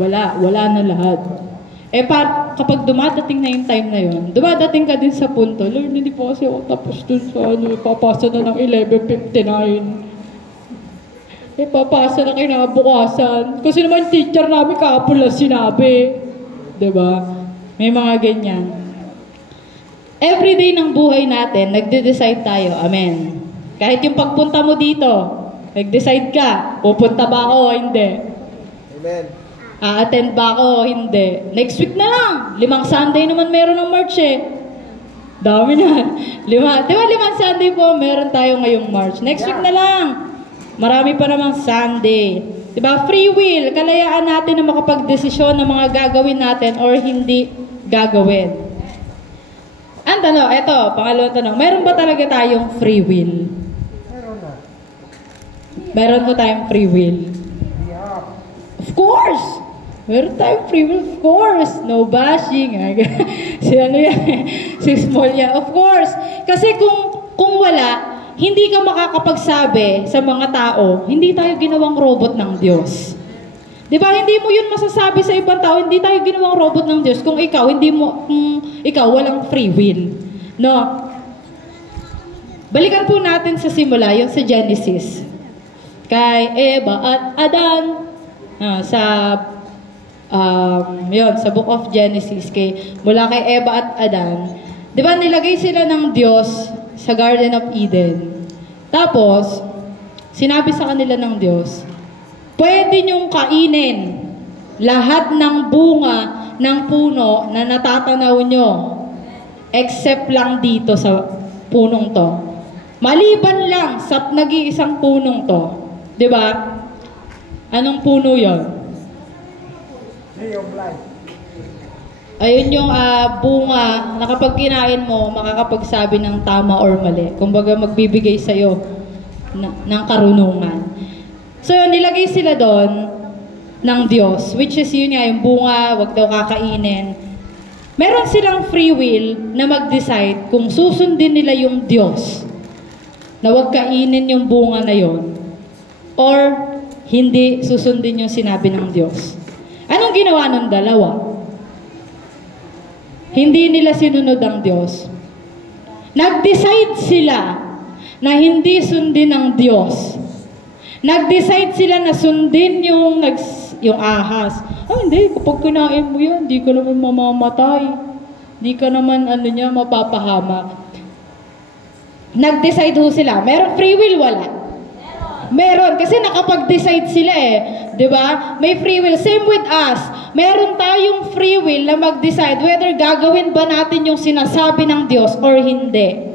Wala na lahat. Kapag dumadating na yung time na yun, dumadating ka din sa punto, Lord, hindi po kasi ako tapos dun sa papasa na ng 11:59. Papasa na kinabukasan. Kasi naman teacher namin kahapon lang sinabi. Diba? May mga ganyan. Everyday ng buhay natin, nagde-decide tayo. Amen. Kahit yung pagpunta mo dito, nag-decide ka, pupunta ba ako o hindi? Amen. A-attend ba ako o hindi? Next week na lang. 5 Sunday naman meron ng March eh. Dami na. 5 Sunday po meron tayo ngayong March. Next week na lang. Marami pa namang Sunday. Diba? Free will. Kalayaan natin na makapag-desisyon ng mga gagawin natin or hindi gagawin. Ang tanong, eto, pangalawang tanong. Meron ba talaga tayong free will? Meron po tayong free will? Of course! Meron tayong free will, of course. No bashing. Si ano yan? Si Small yan. Of course. Kasi kung wala, hindi ka makakapagsabi sa mga tao, hindi tayo ginawang robot ng Diyos. Diba? Hindi mo yun masasabi sa ibang tao, hindi tayo ginawang robot ng Diyos kung ikaw, ikaw walang free will. No? Balikan po natin sa simula, yung sa Genesis. Kay Eva at Adan, sa Book of Genesis, mula kay Eva at Adan, di ba nilagay sila ng Diyos sa Garden of Eden. Tapos, sinabi sa kanila ng Diyos, pwede niyong kainin lahat ng bunga ng puno na natatanaw nyo, except lang dito sa punong to. Maliban lang sa nag-iisang punong to. Di ba? Anong puno yon? Ayun yung bunga na kapag kinain mo, makakapagsabi ng tama or mali. Kumbaga magbibigay sa'yo ng karunungan. So yun, nilagay sila doon ng Diyos, which is yun nga, yung bunga, wag daw kakainin. Meron silang free will na mag-decide kung susundin nila yung Diyos na wag kainin yung bunga na yon or hindi susundin yung sinabi ng Diyos. Anong ginawa ng dalawa? Hindi nila sinunod ang Diyos. Nag-decide sila na hindi sundin ang Diyos. Nag-decide sila na sundin yung ahas. Hindi, kapag kinain mo yan, hindi ka naman mamamatay. Hindi ka naman, mapapahamak. Nag-decide ho sila. Meron free will, wala? Meron, kasi nakapag-decide sila eh. Diba? May free will. Same with us. Meron tayong free will na mag-decide whether gagawin ba natin yung sinasabi ng Diyos or hindi.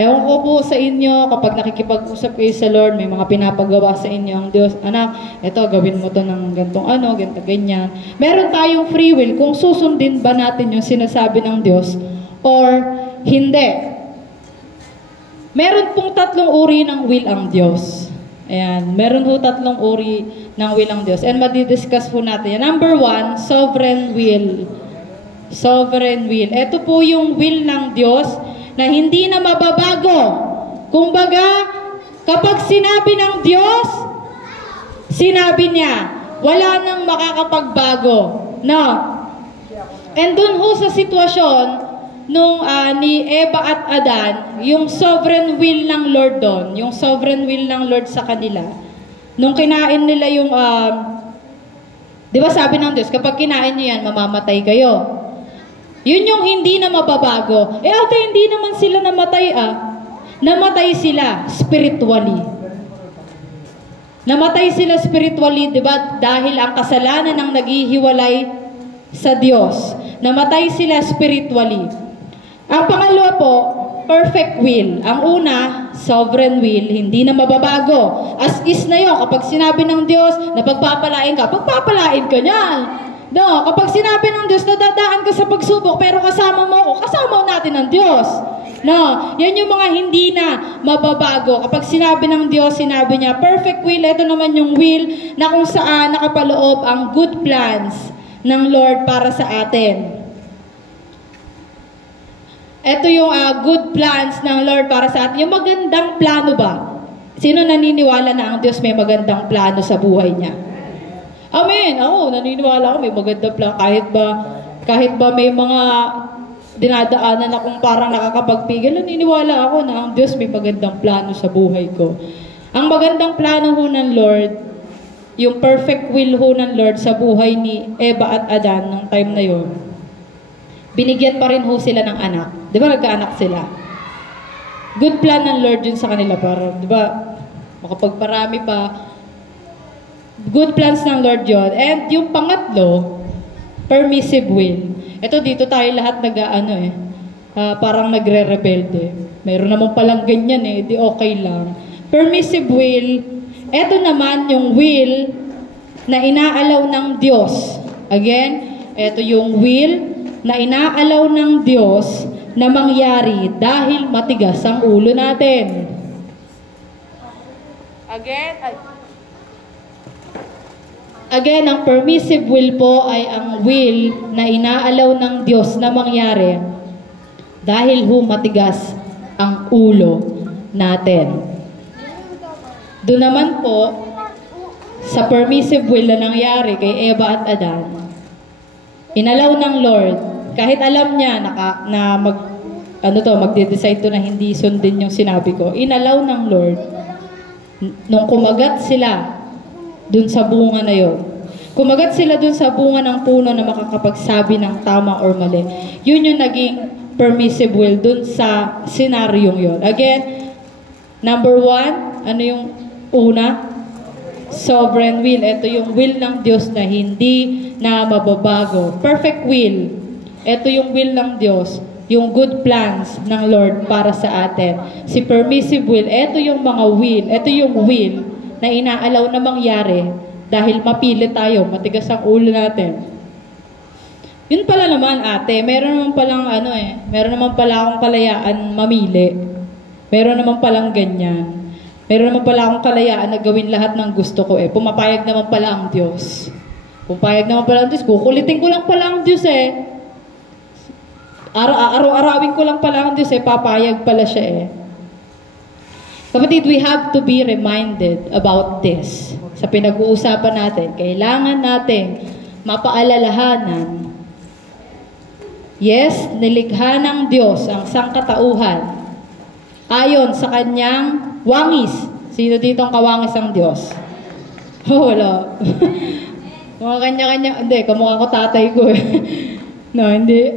Ewan ko po sa inyo, kapag nakikipag-usap kayo sa Lord, may mga pinapagawa sa inyo ang Diyos. Anak, eto, gawin mo to ng gantong ganto, ganyan. Meron tayong free will kung susundin ba natin yung sinasabi ng Diyos or hindi. Meron pong 3 uri ng will ang Diyos. Ayan, meron po 3 uri ng will ang Diyos. And madidiscuss po natin yan. Number 1, sovereign will. Sovereign will. Ito po yung will ng Diyos na hindi na mababago. Kumbaga, kapag sinabi ng Diyos, sinabi niya, wala nang makakapagbago. No? And dun ho sa sitwasyon, nung ni Eva at Adan, yung sovereign will ng Lord doon, yung sovereign will ng Lord sa kanila, nung kinain nila yung, di ba sabi ng Diyos, kapag kinain niyo yan, mamamatay kayo. Yun yung hindi na mababago. Ate, hindi naman sila namatay Namatay sila spiritually. Namatay sila spiritually, di ba? Dahil ang kasalanan ang naghihiwalay sa Diyos. Namatay sila spiritually. Ang pangalawa po, perfect will. Ang una, sovereign will, hindi na mababago. As is na yun, kapag sinabi ng Diyos na pagpapalain ka niyan. No, kapag sinabi ng Diyos na dadaan ka sa pagsubok, pero kasama mo ako, kasama natin ng Diyos. No, yan yung mga hindi na mababago. Kapag sinabi ng Diyos, sinabi niya, perfect will, ito naman yung will na kung saan nakapaloob ang good plans ng Lord para sa atin. Ito yung good plans ng Lord para sa atin. Yung magandang plano ba? Sino naniniwala na ang Diyos may magandang plano sa buhay niya? Amen. Ako, naniniwala ako may maganda plan. Kahit ba may mga dinadaanan akong parang nakakapagpigil, naniniwala ako na ang Diyos may magandang plano sa buhay ko. Ang magandang plano ho ng Lord, yung perfect will ho ng Lord sa buhay ni Eva at Adan nung time na yun, binigyan pa rin ho sila ng anak. Di ba nagkaanak sila? Good plan ng Lord yun sa kanila para, di ba, makapagparami pa. Good plans ng Lord yun. And yung pangatlo, permissive will. Ito dito tayo lahat parang nagre-rebelde. Mayroon naman palang ganyan di okay lang. Permissive will, ito naman yung will na inaalaw ng Diyos. Again, ito yung will na inaalaw ng Diyos na mangyari dahil matigas ang ulo natin. Again, ang permissive will po ay ang will na inaalaw ng Diyos na mangyari dahil matigas ang ulo natin. Doon naman po, sa permissive will na nangyari kay Eva at Adan, inalaw ng Lord, kahit alam niya magde-decide to na hindi sundin yung sinabi ko, inalaw ng Lord, nung kumagat sila dun sa bunga na yon. Kumagat sila dun sa bunga ng puno na makakapagsabi ng tama or mali. Yun yung naging permissive will dun sa senaryong yon. Again, number 1, ano yung una? Sovereign will. Ito yung will ng Diyos na hindi na mababago. Perfect will. Ito yung will ng Diyos. Yung good plans ng Lord para sa atin. Si permissive will, ito yung mga will. Ito yung will na inaalaw na mangyari dahil mapilit tayo, matigas ang ulo natin. Yun pala naman ate, meron naman palang meron naman pala akong kalayaan mamili. Meron naman palang ganyan. Meron naman pala akong kalayaan na gawin lahat ng gusto ko Pumapayag naman pala ang Diyos. Pumapayag naman pala ang Diyos. Kukulitin ko lang pala ang Diyos Araw-arawin ko lang pala ang Diyos papayag pala siya Kapatid, we have to be reminded about this. Sa pinag-uusapan natin, kailangan nating mapaalalahanan. Yes, nilikha ng Diyos ang sangkatauhan ayon sa kanyang wangis. Sino dito ang kawangis ang Diyos? Wala. Mga kanya-kanya, hindi, kamukha ko tatay ko No, hindi.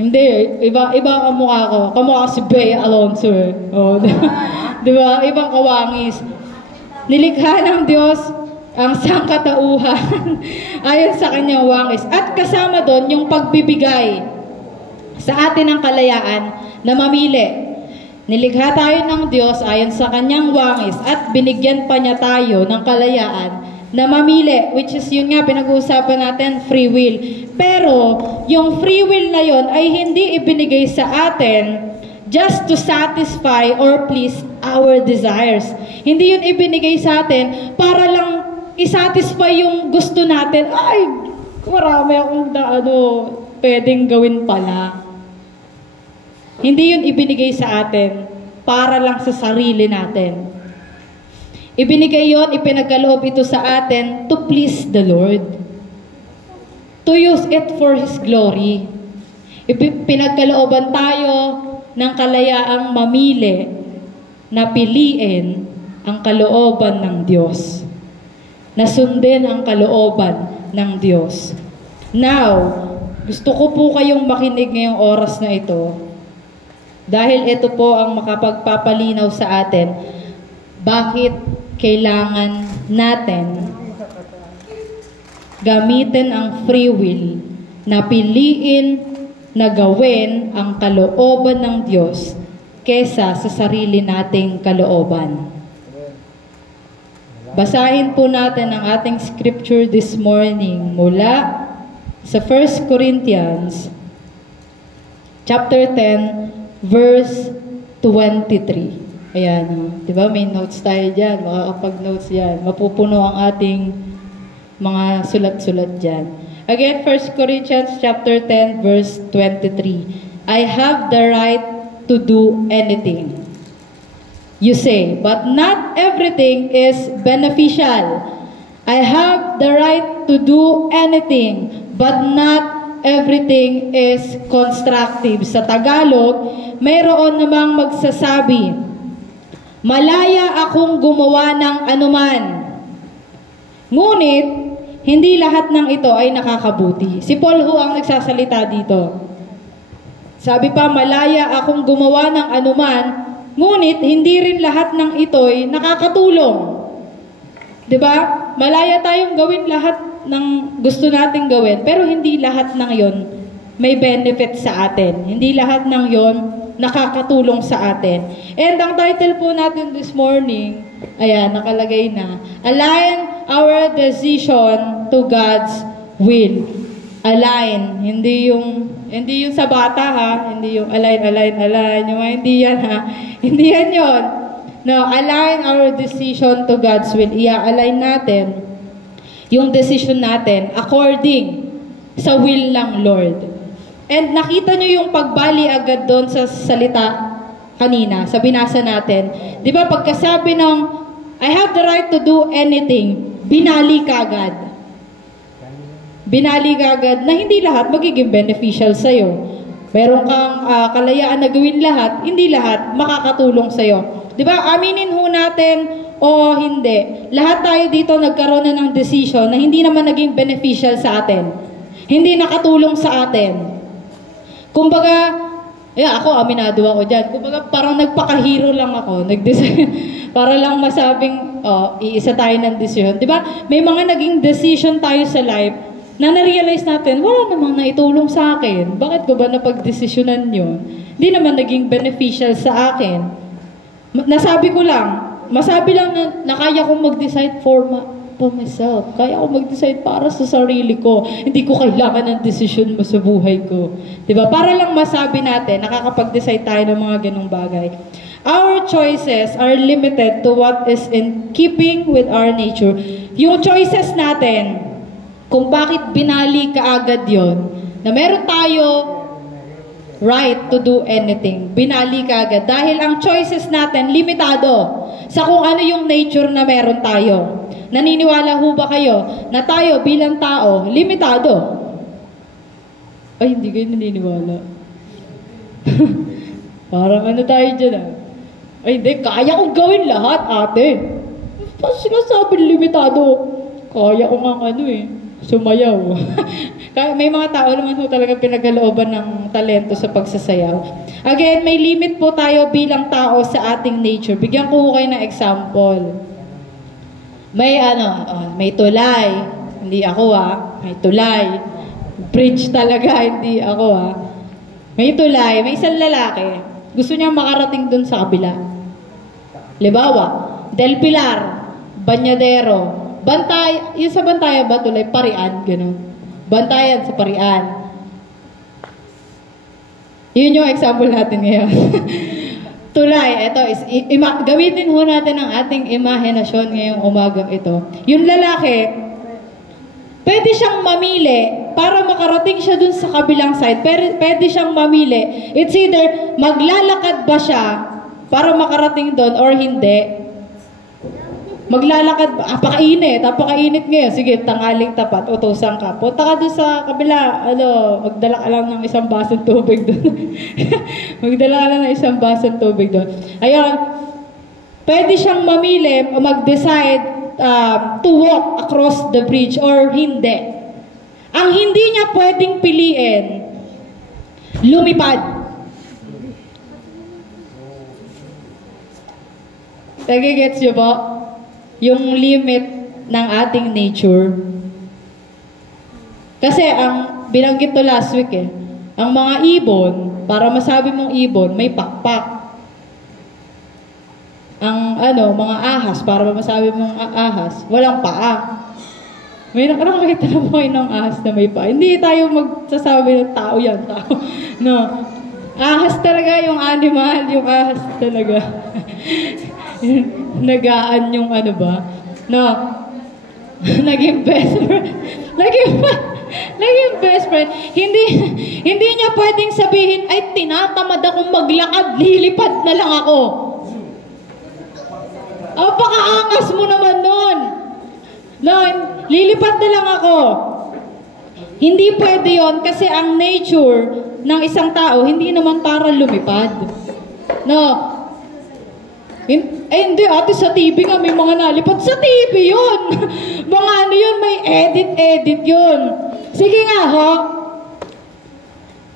Hindi, iba ang mukha ko. Kamukha si Bea Alonso Diba? Ibang kawangis. Nilikha ng Diyos ang sangkatauhan ayon sa kanyang wangis. At kasama doon yung pagbibigay sa atin ng kalayaan na mamili. Nilikha tayo ng Diyos ayon sa kanyang wangis at binigyan pa niya tayo ng kalayaan na mamili, which is yun nga pinag-uusapan natin, free will. Pero yung free will na yon ay hindi ibinigay sa atin just to satisfy or please our desires. Hindi yun ibinigay sa atin para lang isatisfy yung gusto natin. Ay, marami akong pwedeng gawin pala. Hindi yun ibinigay sa atin para lang sa sarili natin. Ibinigay yun, ipinagkaloob ito sa atin to please the Lord. To use it for His glory. Pinagkalooban tayo ng kalayaang mamili na piliin ang kalooban ng Diyos. Na sundin ang kalooban ng Diyos. Now, gusto ko po kayong makinig ngayong oras na ito dahil ito po ang makapagpapalinaw sa atin bakit kailangan natin gamitin ang free will na piliin na gawin ang kalooban ng Diyos kesa sa sarili nating kalooban. Basahin po natin ang ating scripture this morning mula sa 1 Corinthians chapter 10 verse 23. Ayan, di ba may notes tayo dyan, makakapag-notes yan. Mapupuno ang ating mga sulat-sulat dyan. Again, 1 Corinthians chapter 10 verse 23. I have the right to do anything. You say, but not everything is beneficial. I have the right to do anything, but not everything is constructive. Sa Tagalog, mayroon namang magsasabi, malaya akong gumawa ng anuman. Ngunit, hindi lahat ng ito ay nakakabuti. Si Paul Ho ang nagsasalita dito. Sabi pa, malaya akong gumawa ng anuman, ngunit hindi rin lahat ng ito ay nakakatulong. 'Di ba? Malaya tayong gawin lahat ng gusto nating gawin, pero hindi lahat ng 'yon may benefit sa atin. Hindi lahat ng 'yon nakakatulong sa atin. And ang title po natin this morning, ayan, nakalagay na, Align our decision to God's will. Align, hindi yung sa bata ha, hindi yung align, yung hindi yan ha, hindi yan yun. No, align our decision to God's will. Ia-align natin yung decision natin according sa will ng Lord. And nakita nyo yung pagbali agad doon sa salita kanina, sa binasa natin. Di ba pagkasabi ng I have the right to do anything, binali ka agad. Binali ka agad na hindi lahat magiging beneficial sa'yo. Meron kang kalayaan na gawin lahat, hindi lahat makakatulong sa'yo. Di ba? Aminin ho natin o hindi. Lahat tayo dito nagkaroon na ng decision na hindi naman naging beneficial sa atin. Hindi nakatulong sa atin. Kumbaga, ako, aminado ako dyan. Kumbaga, parang nagpakahiro lang ako. Para lang masabing, iisa tayo ng decision. Di ba? May mga naging decision tayo sa life na na-realize natin, wala namang naitulong sa akin. Bakit ko ba napag-desisyonan yun? Hindi naman naging beneficial sa akin. Nasabi ko lang, masabi lang na kaya kong mag-decide for myself. Kaya akong mag-decide para sa sarili ko. Hindi ko kailangan ng decision mo sa buhay ko. Diba? Para lang masabi natin, nakakapag-decide tayo ng mga ganung bagay. Our choices are limited to what is in keeping with our nature. Yung choices natin, kung bakit binali ka agad yon, na meron tayo right to do anything. Binali ka agad. Dahil ang choices natin, limitado sa kung ano yung nature na meron tayo. Naniniwala ho ba kayo na tayo bilang tao, limitado? Ay, hindi kayo naniniwala. Parang ano tayo dyan Ay, hindi. Kaya kong gawin lahat, ate. Tapos sinasabi limitado. Kaya ko nga sumayaw. Kaya may mga tao naman ho talaga pinagkalooban ng talento sa pagsasayaw. Again, may limit po tayo bilang tao sa ating nature. Bigyan ko kayo ng example. May may tulay. Hindi ako may tulay. Bridge talaga, hindi ako May tulay, may isang lalaki. Gusto niya makarating dun sa kabila. Libawa, Del Pilar, Banyadero, Bantay, yung sa Bantaya ba tulay? Parian, gano'n. Bantayan sa Parian. Yun yung example natin ngayon. Tulay, ito is, gamitin ho natin ang ating imahinasyon ngayong umagang ito. Yung lalaki, pwede siyang mamili para makarating siya dun sa kabilang side. Pwede siyang mamili. It's either maglalakad ba siya para makarating dun or hindi. Maglalakad ba? Apakainit ngayon. Sige, tanghaling tapat, utusan ka. Punta ka doon sa kabila, magdala ka lang ng isang basong tubig doon. Magdala ka lang ng isang basong tubig doon. Ayun, pwede siyang mamili o mag-decide to walk across the bridge or hindi. Ang hindi niya pwedeng piliin, lumipad. Nagigets niyo po? Yung limit ng ating nature. Kasi ang binanggit to last week ang mga ibon, para masabi mong ibon, may pakpak. Ang mga ahas, para masabi mong ahas, walang paa. May nakita na po kayo ng ahas na may paa. Hindi tayo magsasabi ng tao yan, tao. No. Ahas talaga yung animal, yung ahas talaga. Nagaan yung no, naging best friend. Naging best friend. Hindi niya pwedeng sabihin, ay tinatamad akong maglakad, lilipad na lang ako. Pakaangas mo naman nun. No, lilipad na lang ako. Hindi pwede yon kasi ang nature ng isang tao, hindi naman para lumipad. No. Hindi, ate, sa TV nga may mga nalipad. Sa TV yun. Mga ano yun, may edit yun. Sige nga, ho.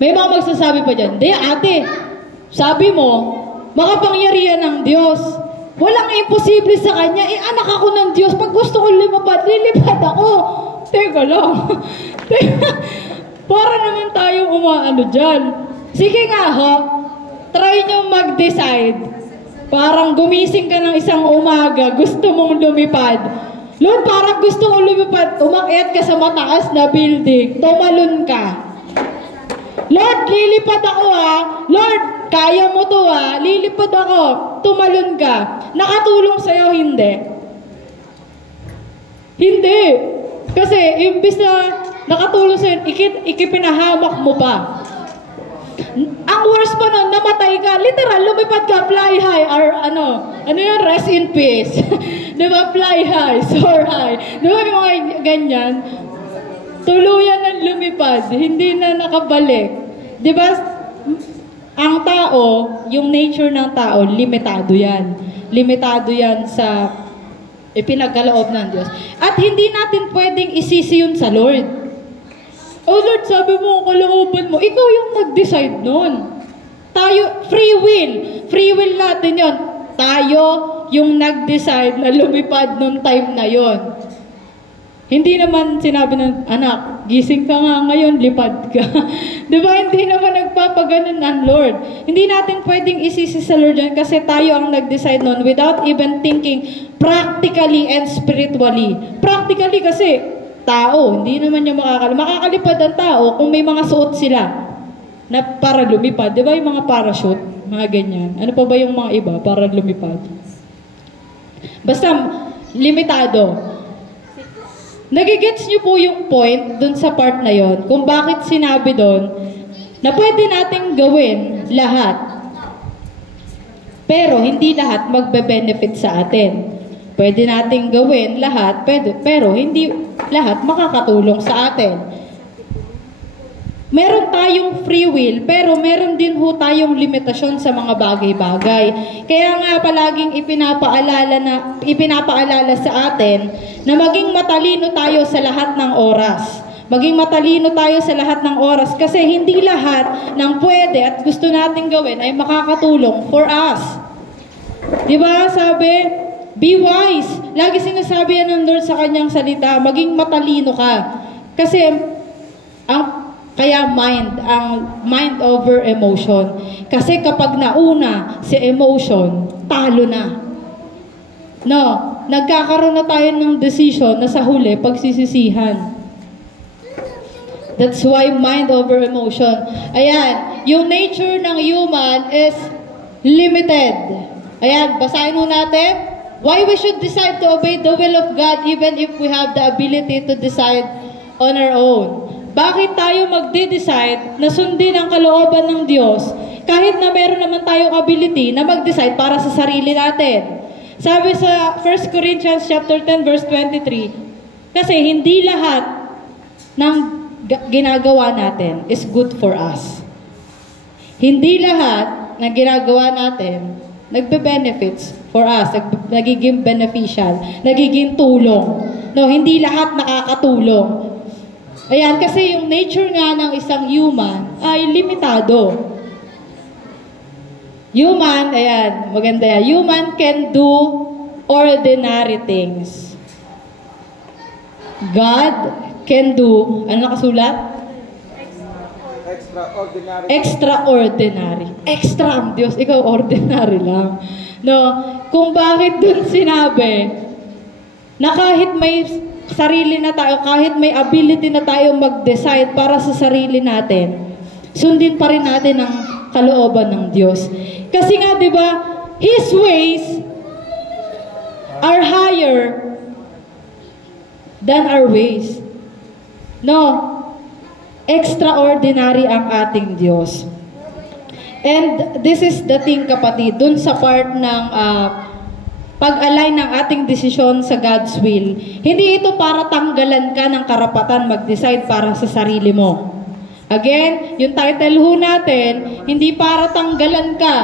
May mga magsasabi pa dyan, hindi, ate, sabi mo, makapangyarihan ng Diyos. Walang imposible sa Kanya. Anak ako ng Diyos. Pag gusto ko lumipad, lilipad ako. Teka lang. Para naman tayo umaano dyan. Sige nga, ho. Try nyo mag-decide. Parang gumising ka ng isang umaga, gusto mong lumipad. Lord, parang gusto mong lumipad, umakyat ka sa mataas na building, tumalon ka. Lord, lilipad ako ha. Lord, kaya mo to ha. Lilipad ako, tumalon ka. Nakatulong sa'yo, hindi. Hindi. Kasi, imbis na nakatulong sa'yo, ikipinahamak mo pa. Ang worst pa nun, namatay ka, literal, lumipad ka, fly high, or ano yun, rest in peace. Diba, fly high, soar high. Diba, yung mga ganyan, tuluyan ng lumipad, hindi na nakabalik. Diba, ang tao, yung nature ng tao, limitado yan. Limitado yan sa ipinagkaloob ng Diyos. At hindi natin pwedeng isisi yun sa Lord. Oh Lord, sabi mo, kalooban mo, ikaw yung nag-decide nun. Tayo, free will. Free will natin yon. Tayo yung nag-decide na lumipad nung time na yon. Hindi naman sinabi ng anak, gising ka nga ngayon, lipad ka. Diba? Hindi naman nagpapaganon ng Lord. Hindi natin pwedeng isisi sa Lord yan kasi tayo ang nag-decide nun without even thinking practically and spiritually. Practically kasi, tao, hindi naman niya makakalipad ang tao kung may mga suot sila na para lumipad. Di ba yung mga parachute? Mga ganyan. Ano pa ba yung mga iba para lumipad? Basta, limitado. Nagigets niyo po yung point dun sa part na yon kung bakit sinabi dun na pwede nating gawin lahat. Pero hindi lahat magbe-benefit sa atin. Pwede nating gawin lahat, pero hindi lahat makakatulong sa atin. Meron tayong free will, pero meron din ho tayong limitasyon sa mga bagay-bagay. Kaya nga palaging ipinapaalala sa atin na maging matalino tayo sa lahat ng oras. Maging matalino tayo sa lahat ng oras kasi hindi lahat ng pwede at gusto nating gawin ay makakatulong for us. Diba? Sabi, be wise. Lagi sinasabi yan ng Lord sa kanyang salita, maging matalino ka. Kasi, ang mind over emotion. Kasi kapag nauna si emotion, talo na. No, nagkakaroon na tayo ng decision na sa huli, pagsisisihan. That's why mind over emotion. Ayan, yung nature ng human is limited. Ayan, basahin mo natin. Why we should decide to obey the will of God even if we have the ability to decide on our own. Bakit tayo magde-decide na sundin ang kalooban ng Diyos kahit na meron naman tayong ability na mag-decide para sa sarili natin? Sabi sa 1 Corinthians chapter 10 verse 23, kasi hindi lahat ng ginagawa natin is good for us. Hindi lahat ng ginagawa natin nagbe-benefits for us, nagiging beneficial, nagiging tulong. No, hindi lahat nakakatulong. Ayan, kasi yung nature nga ng isang human ay limitado. Human, ayan, maganda yan. Human can do ordinary things. God can do, ano nakasulat? Extraordinary. Extraordinary. Extra ang Diyos, ikaw ordinary lang. No, kung bakit dun sinabi na kahit may sarili na tayo, kahit may ability na tayo mag-decide para sa sarili natin, sundin pa rin natin ang kalooban ng Diyos. Kasi nga, di ba, His ways are higher than our ways. No, extraordinary ang ating Diyos. And this is the thing, kapatid, dun sa part ng pag-align ng ating desisyon sa God's will. Hindi ito para tanggalan ka ng karapatan mag-decide para sa sarili mo. Again, yung title ho natin, hindi para tanggalan ka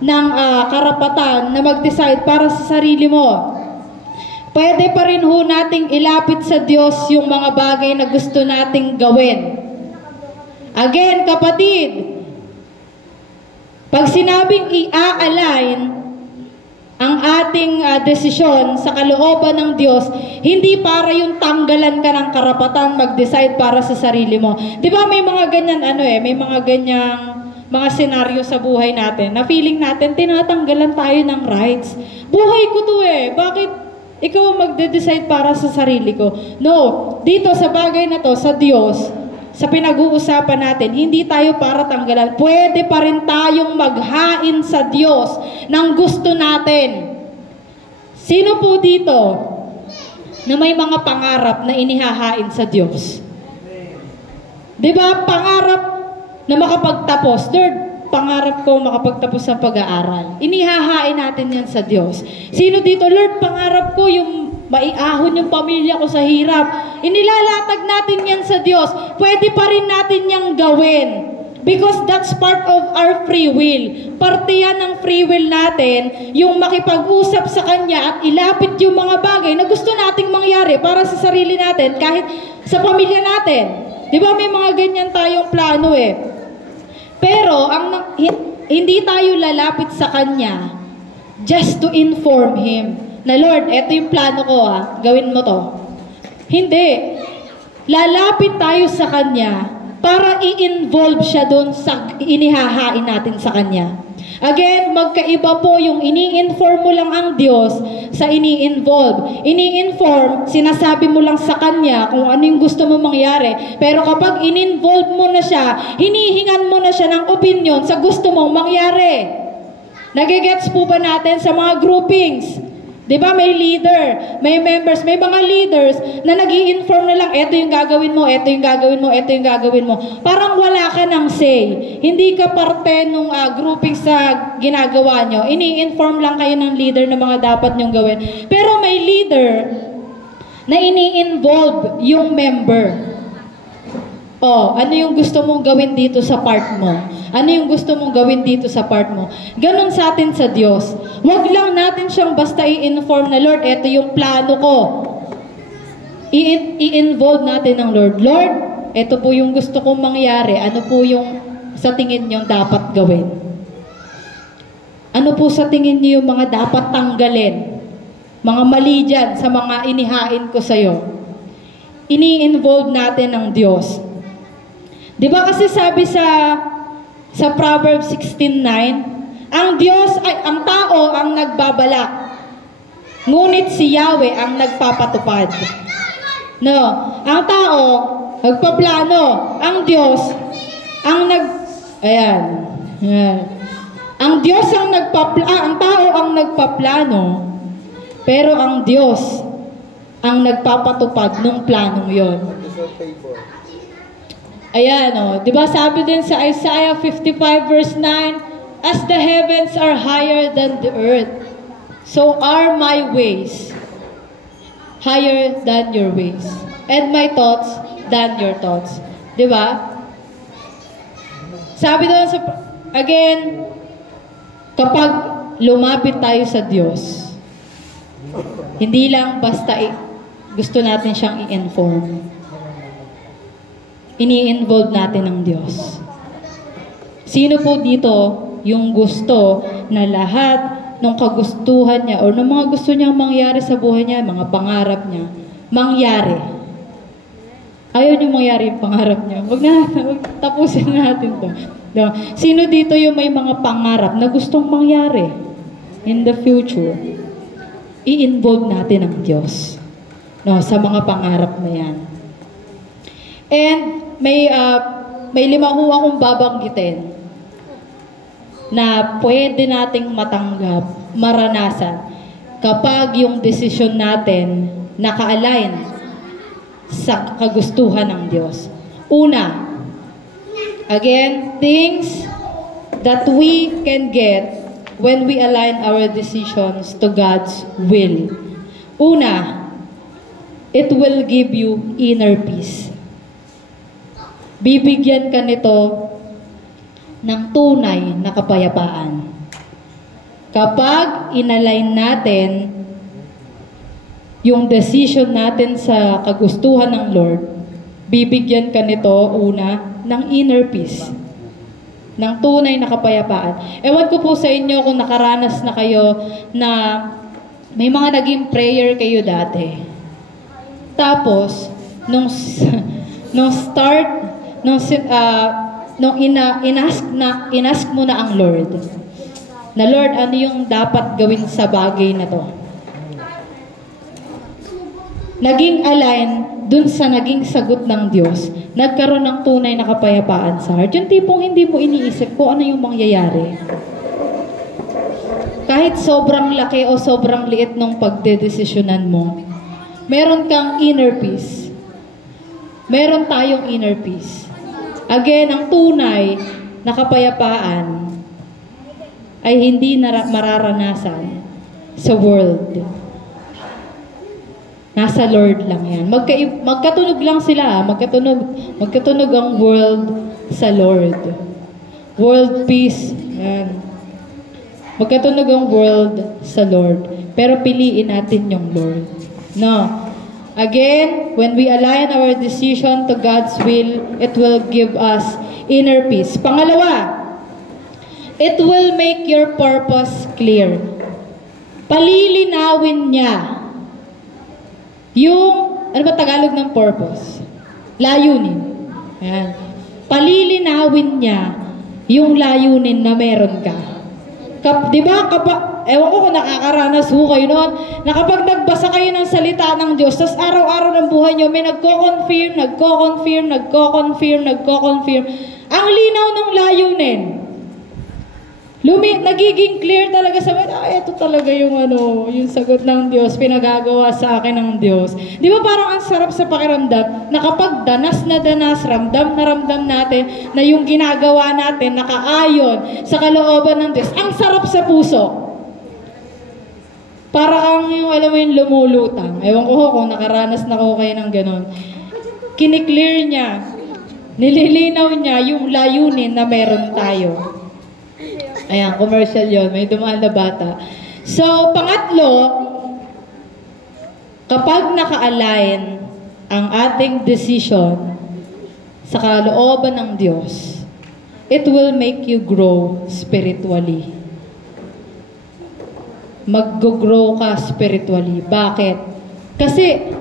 ng karapatan na mag-decide para sa sarili mo. Pwede pa rin ho nating ilapit sa Diyos yung mga bagay na gusto nating gawin. Again, kapatid, pag sinabing i-align ang ating desisyon sa kalooban ng Diyos, hindi para yung tanggalan ka ng karapatan mag-decide para sa sarili mo. Di ba may mga ganyan may mga ganyang mga senaryo sa buhay natin na feeling natin tinatanggalan tayo ng rights. Buhay ko to bakit ikaw magde-decide para sa sarili ko? No, dito sa bagay na to, sa Diyos, sa pinag-uusapan natin, hindi tayo para tanggalan. Pwede pa rin tayong maghain sa Diyos ng gusto natin. Sino po dito na may mga pangarap na inihahain sa Diyos? Diba, pangarap na makapagtapos. Lord, pangarap ko makapagtapos ng pag-aaral. Inihahain natin yan sa Diyos. Sino dito? Lord, pangarap ko yung maiahon yung pamilya ko sa hirap. Inilalatag natin yan sa Diyos. Pwede pa rin natin yang gawin. Because that's part of our free will. Parte yan ng free will natin, yung makipag-usap sa Kanya at ilapit yung mga bagay na gusto nating mangyari para sa sarili natin, kahit sa pamilya natin. Di ba may mga ganyan tayong plano Pero, hindi tayo lalapit sa Kanya just to inform Him na, Lord, eto yung plano ko gawin mo to. Hindi. Lalapit tayo sa Kanya para i-involve siya doon sa inihahain natin sa Kanya. Again, magkaiba po yung ini-inform mo lang ang Diyos sa ini-involve. Ini-inform, sinasabi mo lang sa Kanya kung ano yung gusto mo mangyari. Pero kapag in-involve mo na siya, hinihingan mo na siya ng opinion sa gusto mong mangyari. Nagigets po ba natin sa mga groupings? Diba may leader, may members, may mga leaders na nag-i-inform na lang, eto yung gagawin mo, eto yung gagawin mo, eto yung gagawin mo. Parang wala ka ng say. Hindi ka parte nung grouping sa ginagawa nyo. Ini-inform lang kayo ng leader na mga dapat nyong gawin. Pero may leader na ini-involve yung member. Ano yung gusto mong gawin dito sa part mo? Ano yung gusto mong gawin dito sa part mo? Ganon sa atin sa Diyos. Huwag lang natin siyang basta i-inform na, Lord, eto yung plano ko. I-involve natin ng Lord. Lord, eto po yung gusto kong mangyari. Ano po yung sa tingin niyo dapat gawin? Ano po sa tingin niyo yung mga dapat tanggalin? Mga mali dyan sa mga inihain ko sa'yo. Ini-involve natin ng Diyos. Diba kasi sabi sa Proverbs 16:9, ang tao ang nagbabalak, ngunit si Yahweh ang nagpapatupad. No, ang tao nagpaplano, ang Diyos ang ang Diyos ang ang tao ang nagpaplano, pero ang Diyos ang nagpapatupad ng planong 'yon. Di ba sabi din sa Isaiah 55 verse 9, as the heavens are higher than the earth, so are my ways higher than your ways, and my thoughts than your thoughts. Di ba? Sabi doon again, kapag lumapit tayo sa Diyos, hindi lang basta gusto natin siyang i-inform. Ini-involve natin ang Diyos. Sino po dito yung gusto na lahat ng kagustuhan niya o ng mga gusto niyang mangyari sa buhay niya, mga pangarap niya, mangyari? Ayaw niyo mangyari yung pangarap niya. Tapusin natin to. No? Sino dito yung may mga pangarap na gustong mangyari in the future? I-involve natin ang Diyos sa mga pangarap na yan. And may 5 akong babanggitin na pwede nating matanggap, maranasan kapag yung desisyon natin naka-align sa kagustuhan ng Diyos. Una, again, things that we can get when we align our decisions to God's will. Una, it will give you inner peace. Bibigyan ka nito ng tunay na kapayapaan. Kapag inalign natin yung decision natin sa kagustuhan ng Lord, bibigyan ka nito, una, ng inner peace. Ng tunay na kapayapaan. Ewan ko po sa inyo kung nakaranas na kayo na may mga naging prayer kayo dati. Tapos, nung inask mo na ang Lord, na Lord, ano yung dapat gawin sa bagay na to? Naging align dun sa naging sagot ng Diyos, nagkaroon ng tunay na kapayapaan sa heart. Yung tipong hindi mo iniisip kung ano yung mangyayari. Kahit sobrang laki o sobrang liit ng pagdedesisyonan mo, meron kang inner peace. Meron tayong inner peace. Again, ang tunay na kapayapaan ay hindi mararanasan sa world. Nasa Lord lang yan. Magkatunog lang sila. Magkatunog ang world sa Lord. World peace. Yan. Magkatunog ang world sa Lord. Pero piliin natin yung Lord. No. Again, when we align our decision to God's will, it will give us inner peace. Pangalawa, it will make your purpose clear. Palilinawin niya yung, ano ba Tagalog ng purpose? Layunin. Ayan. Palilinawin niya yung layunin na meron ka. Di ba, ewan ko kung nakakaranas ho kayo noon, na kapag nagbasa kayo ng salita ng Diyos, tas araw-araw ng buhay nyo, may nagko-confirm, ang linaw ng layunin. Nagiging clear talaga sa mga, ito talaga yung yung sagot ng Diyos, pinagagawa sa akin ng Diyos. Di ba parang ang sarap sa pakiramdam na kapag danas na danas, ramdam na ramdam natin na yung ginagawa natin nakaayon sa kalooban ng Diyos. Ang sarap sa puso. Parang yung, alam mo yung lumulutang. Ewan ko kung nakaranas na ko kayo ng ganon. Kiniklear niya, nililinaw niya yung layunin na meron tayo. Ayan, commercial yon, may dumaan na bata. So, pangatlo, kapag naka-align ang ating decision sa kalooban ng Diyos, it will make you grow spiritually. Mag-grow ka spiritually. Bakit? Kasi,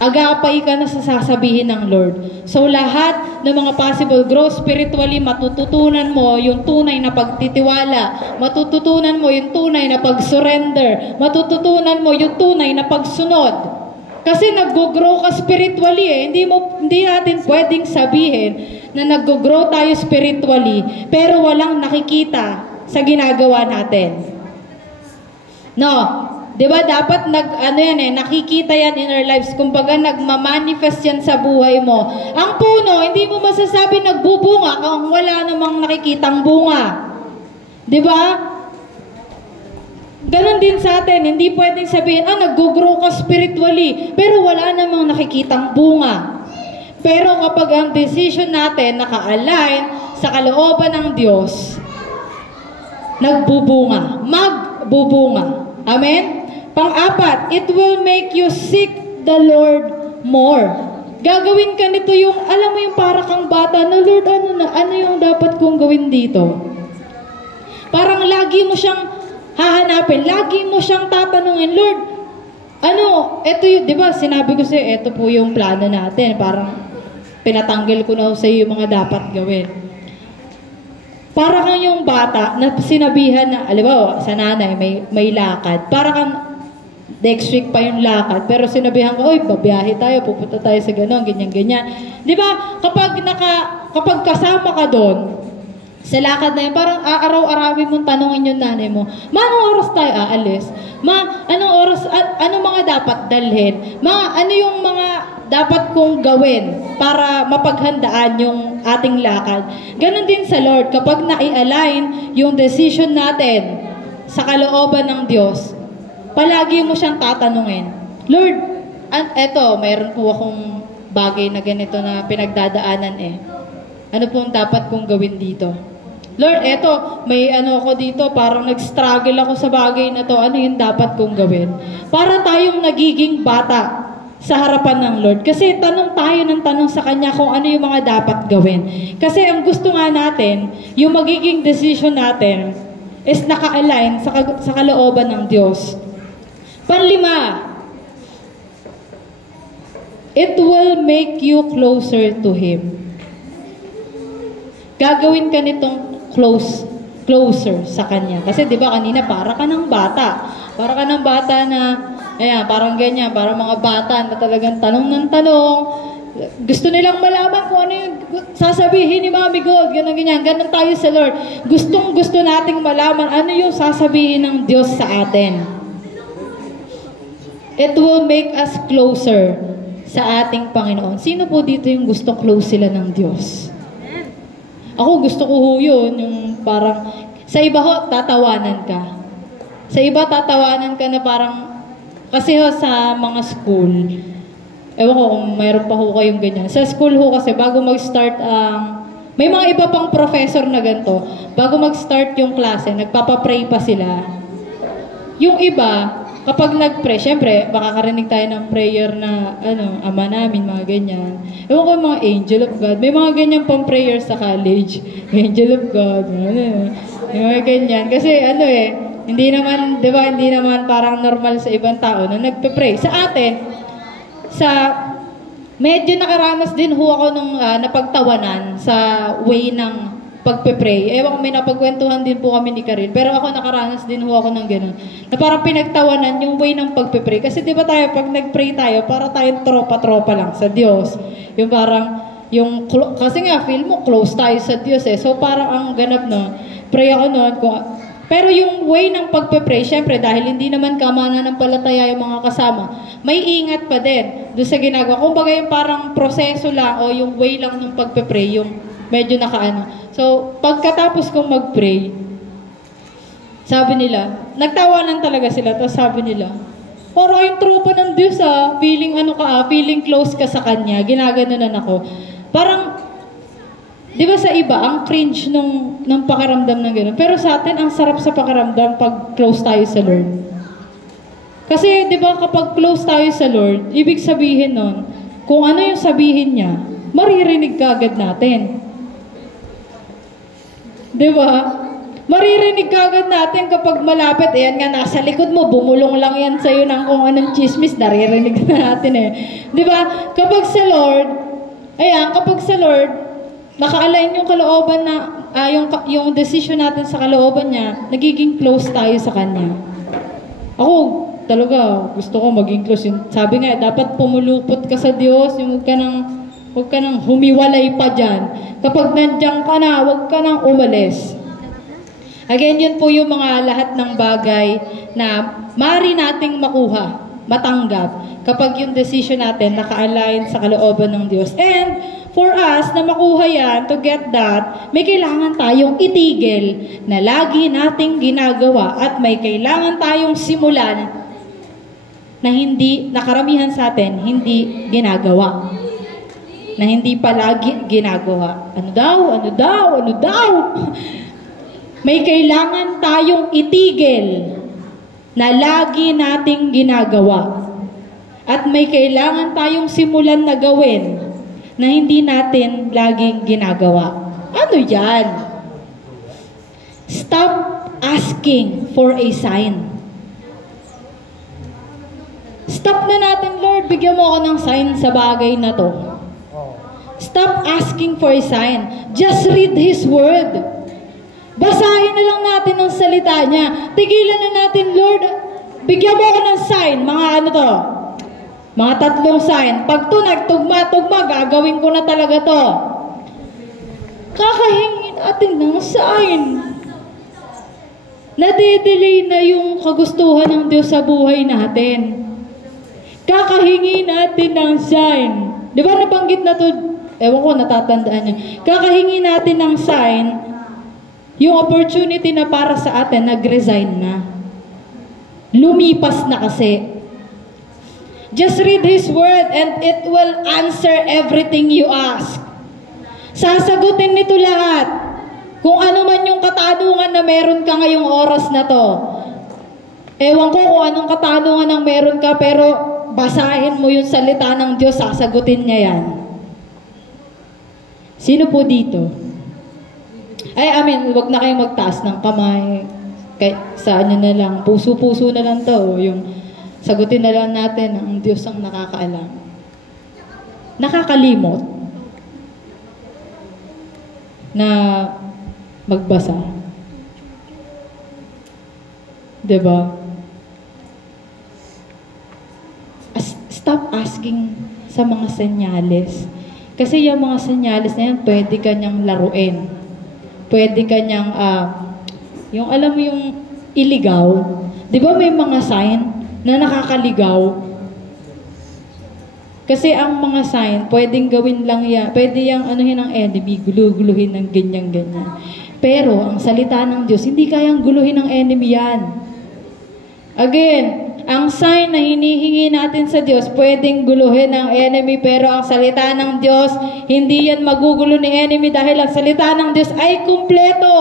agapay ka na sa sasabihin ng Lord. So, lahat ng mga possible growth spiritually, matututunan mo yung tunay na pagtitiwala. Matututunan mo yung tunay na pag-surrender. Matututunan mo yung tunay na pagsunod. Kasi nag-grow ka spiritually eh. Hindi natin pwedeng sabihin na nag-grow tayo spiritually, pero walang nakikita sa ginagawa natin. No. Diba, dapat nakikita yan in our lives. Kumbaga, nagmamanifest yan sa buhay mo. Ang puno, hindi mo masasabi nagbubunga kung wala namang nakikitang bunga. Diba? Ganon din sa atin. Hindi pwedeng sabihin, nag-grow ka spiritually, pero wala namang nakikitang bunga. Pero kapag ang decision natin naka-align sa kalooban ng Diyos, nagbubunga. Magbubunga. Amen? Pang-apat, it will make you seek the Lord more. Gagawin ka nito yung, alam mo yung para kang bata na, Lord, ano yung dapat kong gawin dito? Parang lagi mo siyang hahanapin, lagi mo siyang tatanungin, Lord, eto yun, di ba, sinabi ko sa'yo, eto po yung plano natin, parang pinatanggal ko na sa'yo yung mga dapat gawin. Para kang yung bata na sinabihan na, alibaw, sa nanay, may lakad, para kang next week pa yung lakad, pero sinabihan ko, babiyahe tayo, pupunta tayo sa gano'n, ganyan-ganyan. Di ba, kapag kasama ka doon, sa lakad na yun, parang araw-arawin mong tanongin yung nanay mo, Ma, anong oras tayo aalis? Ma, anong oras, anong mga dapat dalhin? Ma, ano yung mga dapat kong gawin para mapaghandaan yung ating lakad. Ganon din sa Lord, kapag na-align yung decision natin sa kalooban ng Diyos, palagi mo siyang tatanungin, Lord, eto, mayroon po akong bagay na ganito na pinagdadaanan Ano pong dapat kong gawin dito? Lord, eto, may ano ako dito, parang nag-struggle ako sa bagay na to, ano yung dapat kong gawin? Para tayong nagiging bata sa harapan ng Lord. Kasi tanong tayo ng tanong sa Kanya kung ano yung mga dapat gawin. Kasi ang gusto nga natin, yung magiging decision natin is naka-align sa kalooban ng Diyos. Panlima, it will make you closer to Him. Gagawin ka nitong closer sa Kanya. Kasi di ba kanina, para ka ng bata. Para ka ng bata na ayan, parang ganyan, parang mga bata na talagang tanong ng tanong. Gusto nilang malaman kung ano yung sasabihin ni Mami Gold, gano'n ganyan. Ganon tayo sa Lord. Gusto nating malaman ano yung sasabihin ng Diyos sa atin. It will make us closer sa ating Panginoon. Sino po dito yung gusto close sila ng Diyos? Ako gusto ko yun, yung parang, sa iba ho, tatawanan ka. Sa iba, tatawanan ka na parang, kasi ho, sa mga school, ewan ko kung mayroon pa ho kayong ganyan. Sa school ho kasi, bago mag-start may mga iba pang professor na ganito. Bago mag-start yung klase, nagpapapray pa sila. Yung iba, kapag nag-pray, syempre, makakarinig tayo ng prayer na, Ama namin, mga ganyan. Ewan ko yung mga angel of God. May mga ganyan pang prayer sa college. Angel of God. May mga ganyan. Kasi hindi naman, di ba, hindi naman parang normal sa ibang tao na nagpe-pray. Sa atin, medyo nakaranas din ho ako nung napagtawanan sa way ng pagpe-pray. Ewan ko, may napagkwentuhan din po kami ni Karil. Pero ako nakaranas din ho ako ng gano'n. Na parang pinagtawanan yung way ng pagpe-pray. Kasi di ba tayo, pag nag-pray tayo, para tayo tropa-tropa lang sa Diyos. Yung parang, kasi nga, feel mo, close tayo sa Diyos So parang ang ganap nun, pray ako nun, pero yung way ng pagpe-pray, syempre, dahil hindi naman kamananampalataya yung mga kasama, may ingat pa din doon sa ginagawa. Kung bagay yung parang proseso lang o yung way lang ng pagpe-pray, yung medyo nakaano. So, pagkatapos kong mag-pray, sabi nila, nagtawanan talaga sila, tapos sabi nila, parang yung tropa ng Diyos feeling close ka sa Kanya, ginaganunan ako. Parang, di ba sa iba, ang cringe ng pakiramdam ng gano'n. Pero sa atin, ang sarap sa pakiramdam pag close tayo sa Lord. Kasi, di ba, kapag close tayo sa Lord, ibig sabihin nun, kung ano yung sabihin niya, maririnig ka agad natin. Di ba? Maririnig ka agad natin kapag malapit. Ayan nga, nasa likod mo, bumulong lang yan sa'yo ng kung anong chismis, naririnig na natin Di ba? Kapag sa Lord, naka-align yung kalooban na, yung decision natin sa kalooban niya, nagiging close tayo sa Kanya. Ako, talaga, gusto ko maging close. Sabi nga, dapat pumulupot ka sa Diyos, yung huwag ka nang humiwalay pa dyan. Kapag nandiyan ka na, huwag ka nang umalis. Again, yun po yung mga lahat ng bagay na maaari nating makuha, matanggap, kapag yung decision natin naka-align sa kalooban ng Diyos. And, for us na makuha yan, to get that, may kailangan tayong itigil na lagi nating ginagawa at may kailangan tayong simulan na karamihan sa atin hindi ginagawa. Na hindi palagi ginagawa. Ano daw? May kailangan tayong itigil na lagi nating ginagawa. At may kailangan tayong simulan na gawin na hindi natin laging ginagawa. Ano yan? Stop asking for a sign. Stop na natin, Lord, bigyan mo ako ng sign sa bagay na to. Stop asking for a sign. Just read His Word. Basahin na lang natin ang salita niya. Tigilan na natin, Lord, bigyan mo ako ng sign. Mga 3 sign. Pag ito nagtugma-tugma, gagawin ko na talaga to. Kakahingin natin ng sign. Nade-delay na yung kagustuhan ng Diyos sa buhay natin. Kakahingi natin ng sign. Di ba nabanggit na to? Ewan ko, natatandaan niyo. Kakahingi natin ng sign, yung opportunity na para sa atin, nag-resign na. Lumipas na kasi. Just read His Word and it will answer everything you ask. Sasagutin nito lahat. Kung ano man yung katanungan na meron ka ngayong oras na to. Ewan ko kung anong katanungan ang meron ka, pero basahin mo yung salita ng Diyos, sasagutin niya yan. Sino po dito? Wag na kayong magtaas ng kamay. Sa ano na lang, puso-puso na lang to. Yung sagutin na lang natin, ang Diyos ang nakakaalam. Nakakalimot na magbasa. Diba? Stop asking sa mga senyales. Kasi yung mga senyales na yan, pwede kanyang laruin. Pwede kanyang, yung alam mo yung iligaw. Di ba may mga sign na nakakaligaw? Kasi ang mga sign, pwedeng gawin lang yan. Pwede yung anuhin ng enemy, guluhin ng ganyan-ganyan. Pero, ang salita ng Diyos, hindi kayang guluhin ng enemy yan. Again, ang sign na hinihingi natin sa Diyos, pwedeng guluhin ng enemy, pero ang salita ng Diyos, hindi yan magugulo ng enemy dahil ang salita ng Diyos ay kumpleto.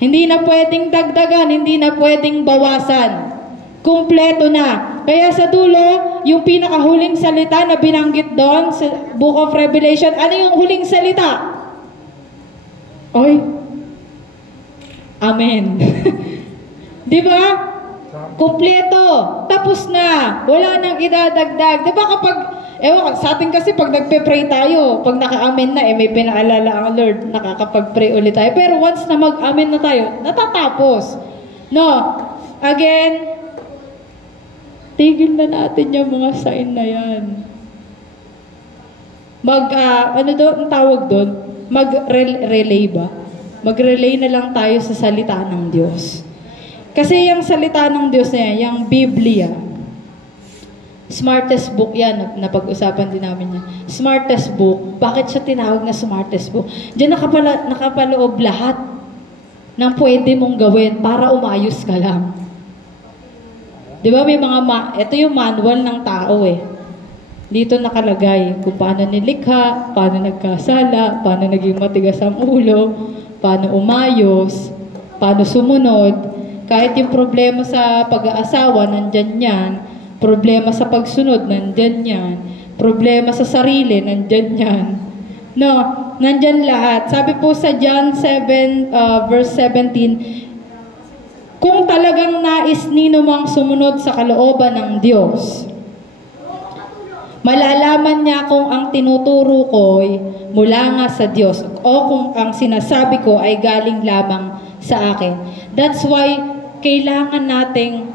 Hindi na pwedeng dagdagan, hindi na pwedeng bawasan. Kumpleto na. Kaya sa dulo, yung pinakahuling salita na binanggit doon sa Book of Revelation, ano yung huling salita? Oy. Amen. Di ba? Kumpleto. Tapos na. Wala nang idadagdag. Di ba kapag, sa atin kasi pag nagpe-pray tayo, pag naka-amen na, may pinaalala ang Lord, nakakapag-pray ulit tayo. Pero once na mag-amen na tayo, natatapos. No? Again, tigil na natin yung mga sign na yan. Ang tawag doon? Mag-relay ba? Mag-relay na lang tayo sa salita ng Diyos. Kasi yung salita ng Diyos na yan, yung Biblia, smartest book yan, napag-usapan din namin yan. Smartest book. Bakit siya tinawag na smartest book? Diyan nakapaloob lahat ng pwede mong gawin para umayos ka lang. Di ba may ito yung manual ng tao eh. Dito nakalagay kung paano nilikha, paano nagkasala, paano naging matigas ang ulo, paano umayos, paano sumunod. Kahit yung problema sa pag-aasawa, nandyan yan. Problema sa pagsunod, nandyan yan. Problema sa sarili, nandyan yan. No, nandyan lahat. Sabi po sa John 7, verse 17, kung talagang nais ninumang sumunod sa kalooban ng Diyos, malalaman niya kung ang tinuturo ko ay mula nga sa Diyos o kung ang sinasabi ko ay galing lamang sa akin. That's why kailangan nating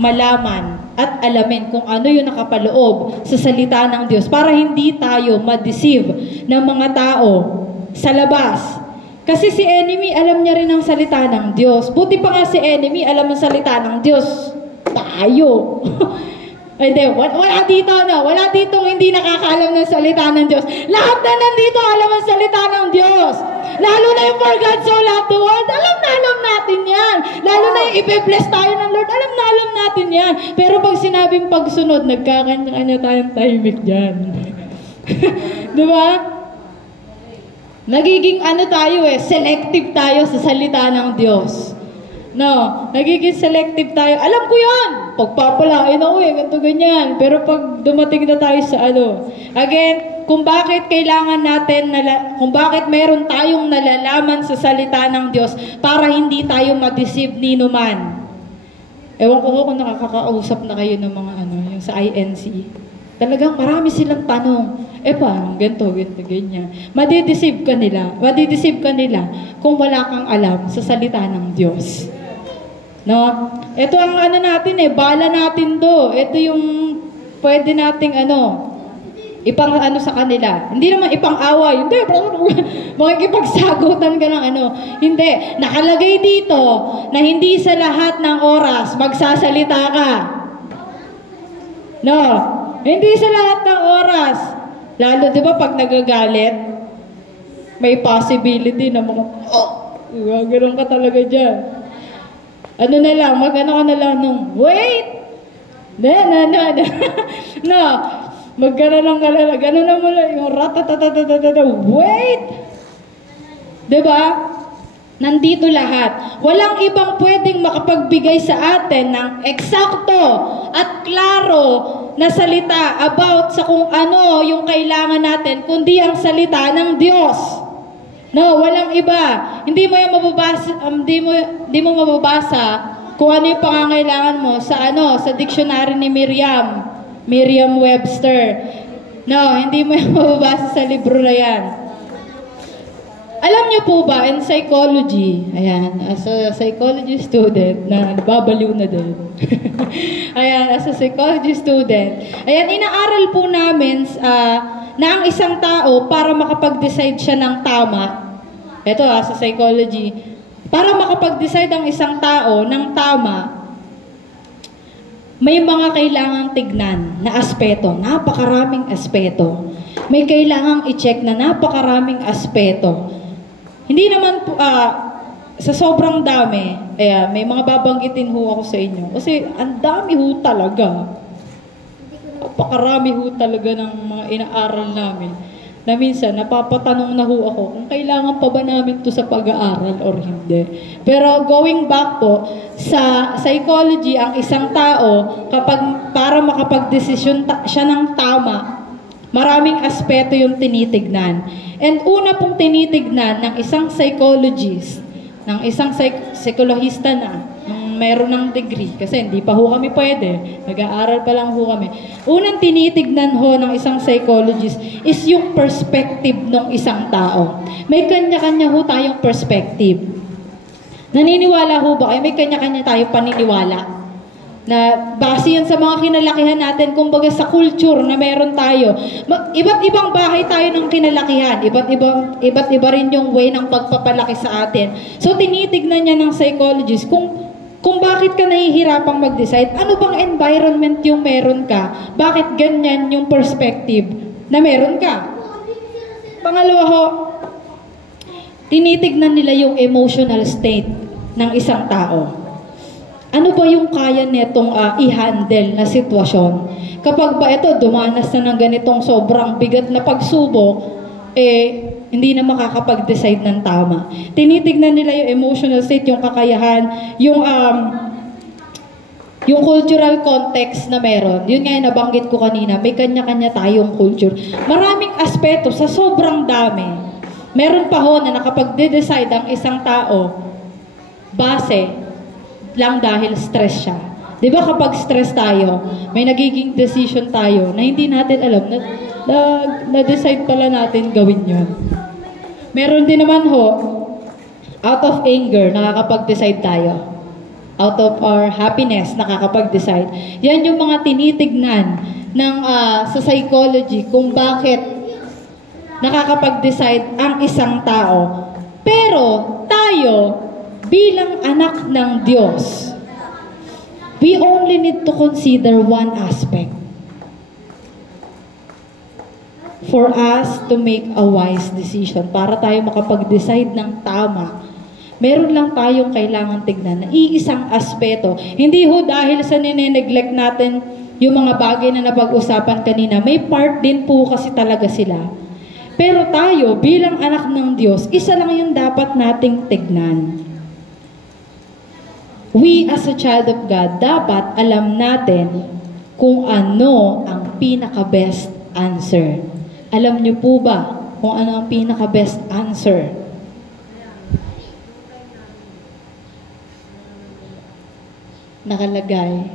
malaman at alamin kung ano yung nakapaloob sa salita ng Diyos para hindi tayo ma-deceive ng mga tao sa labas. Kasi si enemy, alam niya rin ang salita ng Diyos. Buti pa nga si enemy, alam ang salita ng Diyos. Tayo. Hindi, wala dito, no? Wala ditong hindi nakakaalam ng salita ng Diyos. Lahat na nandito alam ang salita ng Diyos. Lalo na yung for God so loved the world, alam natin yan. Lalo na yung ibe-bless tayo ng Lord, alam natin yan. Pero pag sinabing pagsunod, nagkakanya-kanya tayong tahimik dyan. Diba? Nagiging tayo selective tayo sa salita ng Diyos. No, nagiging selective tayo. Alam ko yan! Pagpapalain ako ganito ganyan. Pero pag dumating na tayo sa again, kung bakit kailangan natin, kung bakit meron tayong nalalaman sa salita ng Diyos para hindi tayo ma-deceive ni numan. Ewan ko kung nakakausap na kayo ng mga yung sa INC. Talagang marami silang tanong. Paano? Ganito, ganyan. Madideceive ka nila kung wala kang alam sa salita ng Diyos. No? Ito ang natin bala natin do. Ito yung pwede nating ipang sa kanila. Hindi naman ipang-away. Hindi, makikipagsagutan ka ng Hindi. Nakalagay dito na hindi sa lahat ng oras magsasalita ka. No, hindi sa lahat ng oras. Lalo, di ba, pag nagagalit, may possibility na mga, gano'n ka talaga dyan. Ano na lang, mag-ano ka na lang nung, wait! No, magkano lang ka lang, gano'n na mo lang, yung ratatatatata, wait! Diba? Nandito lahat. Walang ibang pwedeng makapagbigay sa atin ng eksakto at klaro na salita about sa kung ano yung kailangan natin, kundi ang salita ng Diyos. No, walang iba. Hindi mo yung mababasa, hindi mo mababasa kung ano yung pangangailangan mo sa dictionary ni Merriam-Webster. No, hindi mo yung mababasa sa libro na yan. Alam niyo po ba, in psychology, ayan, as a psychology student, na babaliw na din. Ayan, as a psychology student, ayan, inaaral po namin na ang isang tao, para makapag-decide siya ng tama, ito sa psychology, para makapag-decide ang isang tao ng tama, may mga kailangang tignan na aspeto, napakaraming aspeto. May kailangang i-check na napakaraming aspeto. Hindi naman po, sa sobrang dami, may mga babanggitin ho ako sa inyo. Kasi ang dami ho talaga. Napakarami ho talaga ng mga inaaral namin. Na minsan, napapatanong na ho ako kung kailangan pa ba namin to sa pag-aaral or hindi. Pero going back po, sa psychology, ang isang tao, para makapag-desisyon siya ng tama, maraming aspeto yung tinitignan. And una pong tinitignan ng isang psychologist, ng isang psikologista na, meron ng degree, kasi hindi pa ho kami pwede, nag-aaral pa lang ho kami. Unang tinitignan ho ng isang psychologist is yung perspective ng isang tao. May kanya-kanya ho tayong perspective. Naniniwala ho ba kayo? May kanya-kanya tayong paniniwala. Na base yan sa mga kinalakihan natin, kumbaga sa culture na meron tayo. Iba't ibang bahay tayo ng kinalakihan. Iba't iba rin yung way ng pagpapalaki sa atin. So, tinitignan niya ng psychologist kung bakit ka nahihirapang mag-decide, ano bang environment yung meron ka? Bakit ganyan yung perspective na meron ka? Pangalawa ho, tinitignan nila yung emotional state ng isang tao. Ano ba yung kaya netong i-handle na sitwasyon? Kapag ba ito, dumanas na ng ganitong sobrang bigat na pagsubok, hindi na makakapag-decide ng tama. Tinitignan nila yung emotional state, yung kakayahan, yung cultural context na meron. Yun nga yung nabanggit ko kanina, may kanya-kanya tayong culture. Maraming aspeto, sa sobrang dami. Meron pa ho na nakapag-decide ang isang tao base lang dahil stress siya. Di ba kapag stress tayo, may nagiging decision tayo na hindi natin alam na-decide pala natin gawin yun. Meron din naman ho, out of anger, nakakapag-decide tayo. Out of our happiness, nakakapag-decide. Yan yung mga tinitignan sa psychology kung bakit nakakapag-decide ang isang tao. Pero tayo, bilang anak ng Diyos, we only need to consider one aspect for us to make a wise decision. Para tayo makapag-decide ng tama, meron lang tayong kailangan tignan na iisang aspeto. Hindi ho dahil sa nine-neglect natin yung mga bagay na napag-usapan kanina, may part din po kasi talaga sila. Pero tayo, bilang anak ng Diyos, isa lang yung dapat nating tignan. We as a child of God, dapat alam natin kung ano ang pinaka-best answer. Alam niyo po ba kung ano ang pinaka-best answer? Nakalagay,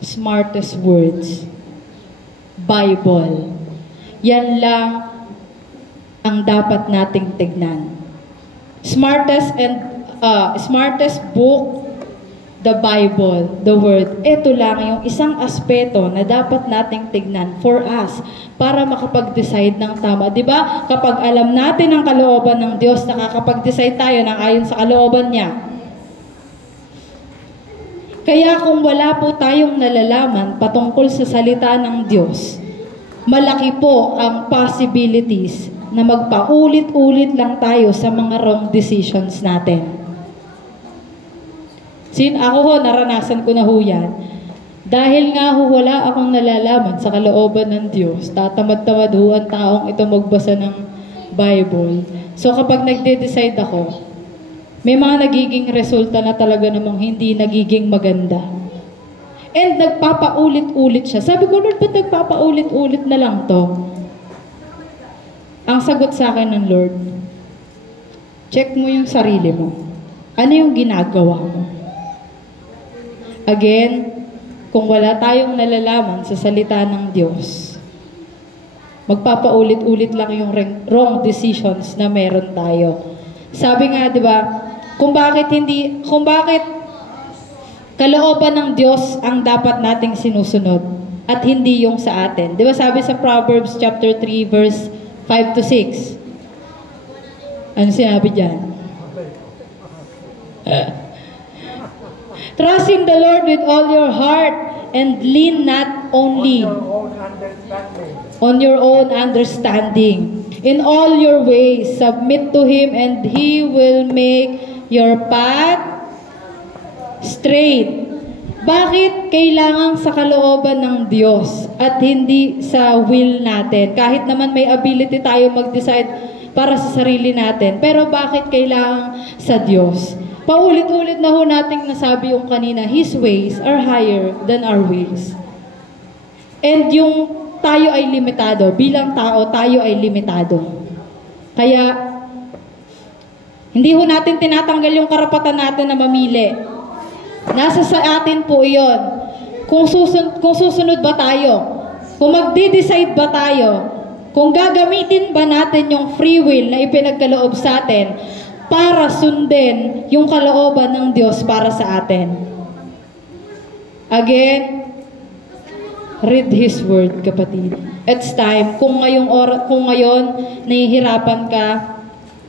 smartest words, Bible. Yan lang ang dapat nating tignan. Smartest book, the Bible, the Word. Ito lang yung isang aspeto na dapat nating tignan for us para makapag-decide ng tama. Diba? Kapag alam natin ang kalooban ng Diyos, nakakapag-decide tayo ng ayon sa kalooban niya. Kaya kung wala po tayong nalalaman patungkol sa salita ng Diyos, malaki po ang possibilities na magpaulit-ulit lang tayo sa mga wrong decisions natin. Ako ho, naranasan ko na ho yan. Dahil nga ho, wala akong nalalaman sa kalooban ng Diyos, tatamad-tamad ho ang taong ito magbasa ng Bible. So kapag nagde-decide ako, may mga nagiging resulta na talaga namang hindi nagiging maganda. And nagpapaulit-ulit siya. Sabi ko, Lord, ba't nagpapaulit-ulit na lang to? Ang sagot sa akin ng Lord, check mo yung sarili mo. Ano yung ginagawa mo? Again, kung wala tayong nalalaman sa salita ng Diyos, magpapaulit-ulit lang yung wrong decisions na meron tayo. Sabi nga, di ba, kung bakit kalooban ng Diyos ang dapat nating sinusunod at hindi yung sa atin. Di ba sabi sa Proverbs chapter 3 verse 5 to 6? Ano sinabi dyan? Trust in the Lord with all your heart and lean not only on your own understanding. In all your ways, submit to Him and He will make your path straight. Bakit kailangan sa kalooban ng Diyos at hindi sa will natin? Kahit naman may ability tayo mag-decide para sa sarili natin. Pero bakit kailangan sa Diyos? Paulit-ulit na ho nating nasabi yung kanina, His ways are higher than our ways. And yung tayo ay limitado. Bilang tao, tayo ay limitado. Kaya, hindi ho natin tinatanggal yung karapatan natin na mamili. Nasa sa atin po iyon. Kung susunod ba tayo? Kung magde-decide ba tayo? Kung gagamitin ba natin yung free will na ipinagkaloob sa atin para sundin yung kalooban ng Diyos para sa atin? Again, read His Word, kapatid. It's time. Kung ngayon nahihirapan ka,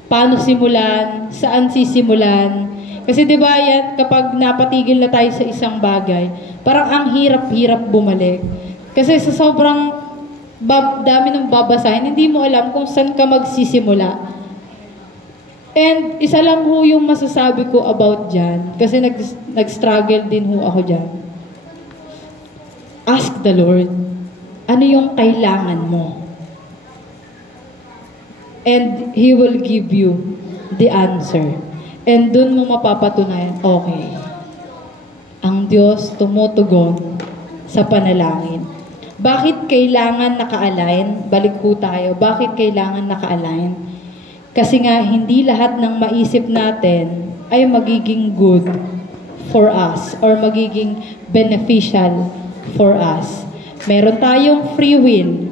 paano simulan? Saan sisimulan? Kasi 'di ba yan, kapag napatigil na tayo sa isang bagay, parang ang hirap-hirap bumalik. Kasi sa sobrang dami ng babasahin, hindi mo alam kung saan ka magsisimula. And isa lang ho yung masasabi ko about dyan, kasi nag-struggle din ho ako dyan. Ask the Lord, ano yung kailangan mo? And He will give you the answer. And dun mo mapapatunayan, okay, ang Diyos tumutugon sa panalangin. Bakit kailangan naka-align? Balik po tayo. Bakit kailangan naka-align? Kasi nga, hindi lahat ng maisip natin ay magiging good for us or magiging beneficial for us. Meron tayong free will.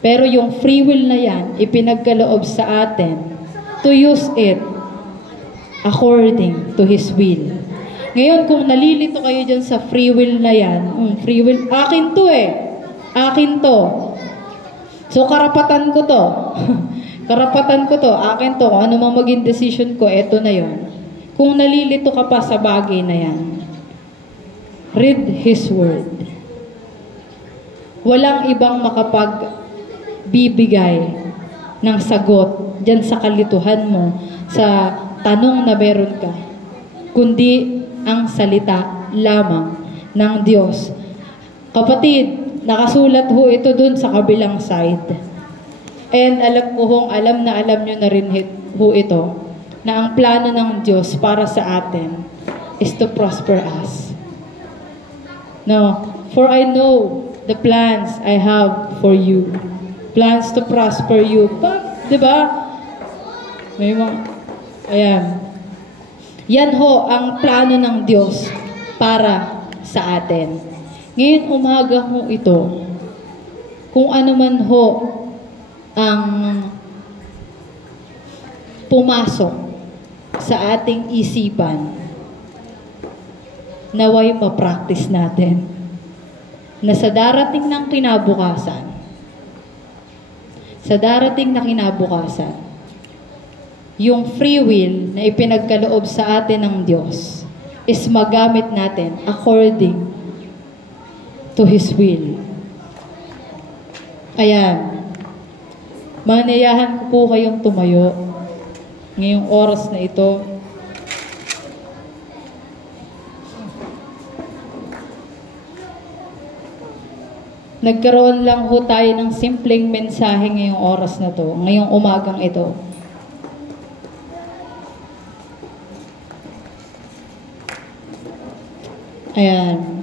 Pero yung free will na yan, ipinagkaloob sa atin to use it according to His will. Ngayon, kung nalilito kayo dyan sa free will na yan, free will, akin to akin to. So, karapatan ko to. Karapatan ko to, akin to. Kung ano mang maging decision ko, eto na yon. Kung nalilito ka pa sa bagay na yan, read His Word. Walang ibang makapagbibigay ng sagot dyan sa kalituhan mo, sa tanong na meron ka, kundi ang salita lamang ng Diyos. Kapatid, nakasulat ho ito dun sa kabilang side. And alam ko alam na nyo na rin ho ito, na ang plano ng Diyos para sa atin is to prosper us. No, for I know the plans I have for you. Plans to prosper you. Diba? May mga, ayan. Yan ho ang plano ng Diyos para sa atin. Ngayon umaga ho ito, kung ano man ho ang pumasok sa ating isipan, naway ma-practice natin na sa darating na kinabukasan, yung free will na ipinagkaloob sa atin ng Diyos is magamit natin according to His will. Ayan. Manayahan ko po kayong tumayo ngayong oras na ito. Nagkaroon lang ho tayo ng simpleng mensahe ngayong oras na to, ngayong umagang ito. Ayan.